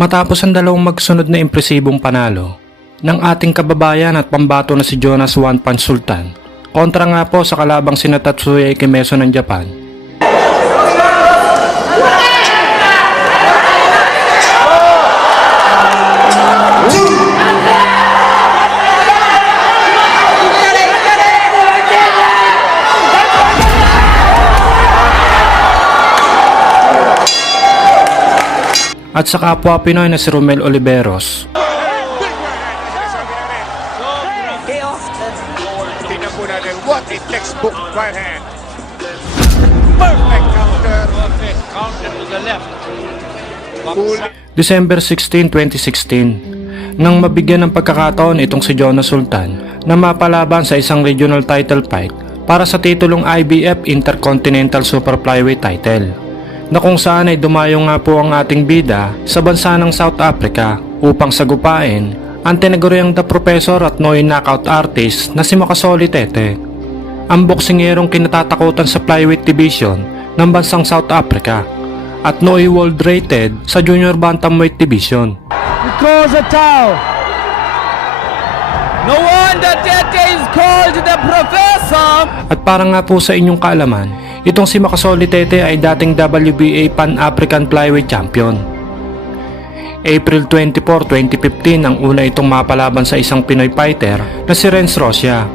Matapos ang dalawang magsunod na impresibong panalo ng ating kababayan at pambato na si Jonas One Punch Sultan kontra nga po sa kalabang sina Tatsuya Ikemeso ng Japan. At sa kapwa Pinoy na si Romel Oliveros. Tingnan po natin, what a textbook right hand. Perfect counter. Perfect counter to the left. December 16, 2016, nang mabigyan ng pagkakataon itong si Jonas Sultan na mapalaban sa isang regional title fight para sa titulong IBF Intercontinental Super Flyweight title, na kung saan ay dumayo nga po ang ating bida sa bansa ng South Africa upang sagupain ang tinaguriang The Professor at Noy knockout artist na si Makasole Tete, ang boksingerong kinatatakutan sa flyweight division ng bansang South Africa at Noy world rated sa junior bantamweight division. He calls a towel. No wonder Tete is called the Professor. At para nga po sa inyong kaalaman, itong si Makasole Tete ay dating WBA Pan-African Flyweight Champion. April 24, 2015 ang una itong mapalaban sa isang Pinoy fighter na si Renz Rosia,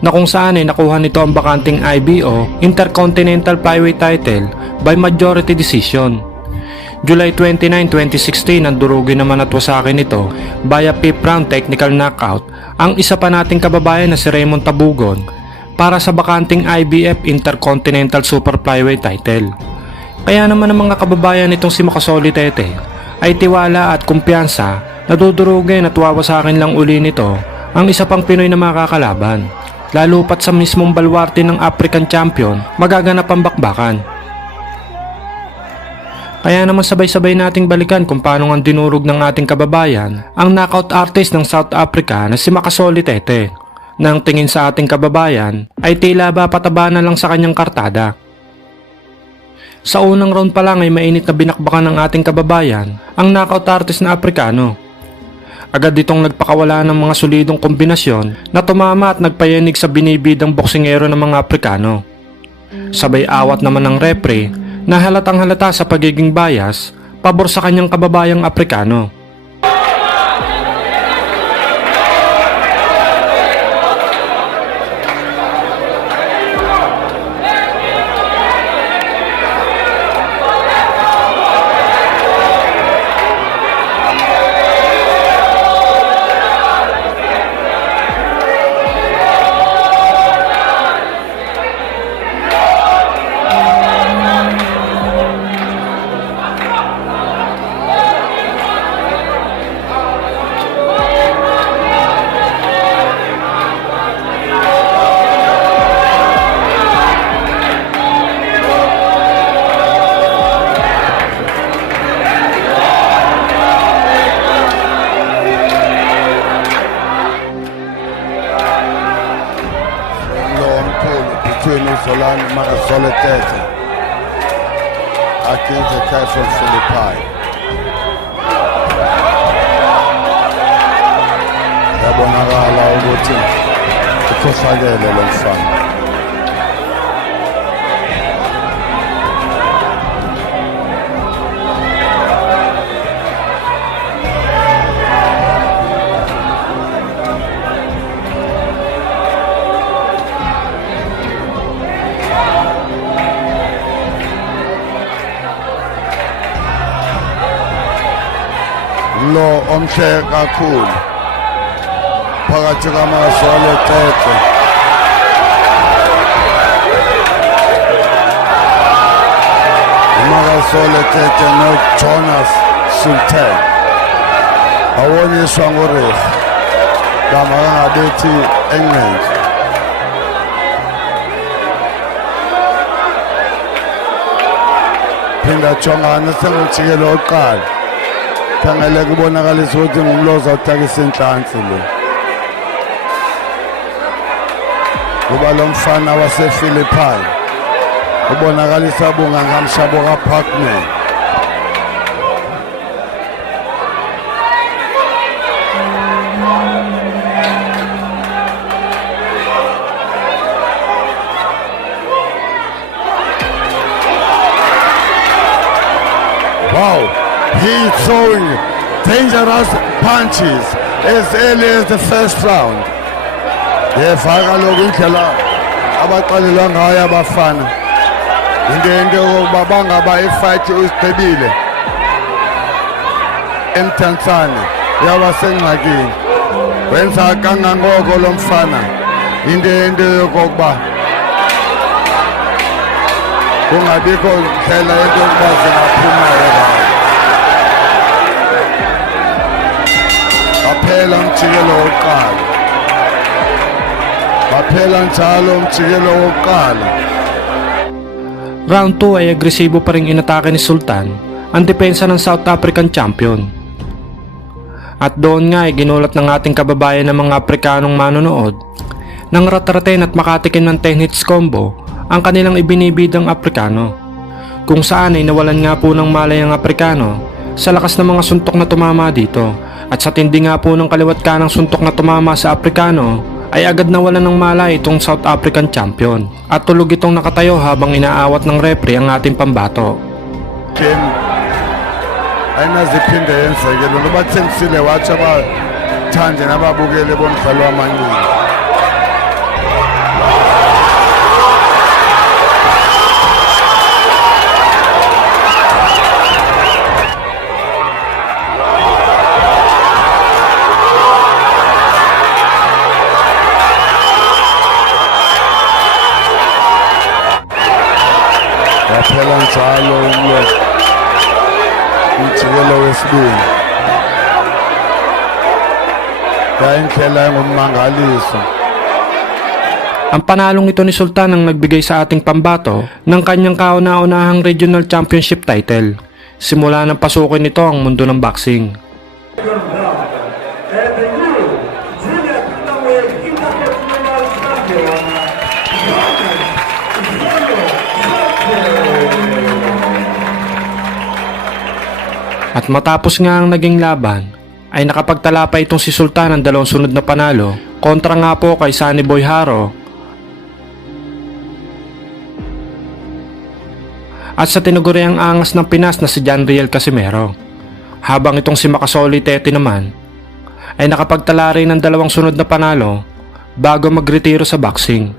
na kung saan ay nakuha nito ang bakanting IBO Intercontinental Flyweight title by majority decision. July 29, 2016 ang durugin naman at wasakin nito via 5th round technical knockout ang isa pa nating kababayan na si Raymond Tabugon para sa bakanting IBF Intercontinental Super Flyweight title. Kaya naman ang mga kababayan nitong si Makasole Tete ay tiwala at kumpiyansa na dudurugin at wawasakin lang uli nito ang isa pang Pinoy na makakalaban, lalo pat sa mismong balwarte ng African Champion magaganap ang bakbakan. Kaya naman sabay-sabay nating balikan kung paano ang dinurog ng ating kababayan ang knockout artist ng South Africa na si Makasole Tete, nang tingin sa ating kababayan ay tila ba pataba na lang sa kanyang kartada. Sa unang round pa lang ay mainit na binakbakan ng ating kababayan ang knockout artist na Aprikano. Agad itong nagpakawala ng mga solidong kombinasyon na tumama at nagpayanig sa binibidang boksingero ng mga Aprikano. Sabay awat naman ng referee na halatang halata sa pagiging bias pabor sa kanyang kababayang Aprikano. Between Usolan and Makasole Tete against the guy from Philippines. Yabonakala ukuthi ukhohlakele lo mfana. Lo omhle kakhulu phakathi kaMakasole Tete Makasole Tete no Jonas Sultan awonyiswa ngoref gama kangabethi England. Phinda jongana sengijikelo oqala khangele kubonakalisa ukuthi ngumloza utakisa inhlansi lo. Kuba lo mfana wasePhilippines ubonakalisa bunga ngamshabo kaParkman. He's throwing dangerous punches as early as the first round. Yefaka kaloku indlela abaxelelwa ngayo abafana. Into yokuba bangaba ifight usigqibile emthansane yaba sengxakini. Wenza kangangoko lo mfana into yokokuba kungabikho ndlela into yokuba zingaphumelela. Baphela umjikelo wokuqala. Baphela njalo umjikelo wokuqala. Round 2 ay agresibo pa rin inatake ni Sultan ang depensa ng South African champion. At doon nga ay ginulat ng ating kababayan ng mga Aprikanong manonood nang ratraten at makatikim ng 10 hits combo ang kanilang ibinibidang Aprikano, kung saan ay nawalan nga po ng malay ang Aprikano sa lakas ng mga suntok na tumama dito. At sa tindi nga po ng kaliwat kanang suntok na tumama sa Aprikano ay agad nawalan ng malay itong South African champion at tulog itong nakatayo habang inaawat ng referee ang ating pambato. Kim ayinaziphinde yenzeke lo bathengisile wathi abathandi nababukeli bomdlalo wamaningi. Waphela njalo umjikelo wesibili. Indlela engummangaliso. Ang panalong ito ni Sultan ang nagbigay sa ating pambato ng kanyang kauna-unahang regional championship title. Simula ng pasukin nito ang mundo ng boxing. At matapos nga ang naging laban, ay nakapagtala pa itong si Sultan ng dalawang sunod na panalo kontra nga po kay Sunny Boy Haro at sa tinaguriang angas ng Pinas na si John Riel Casimero. Habang itong si Makasoli Tete naman ay nakapagtala rin ng dalawang sunod na panalo bago magretiro sa boxing.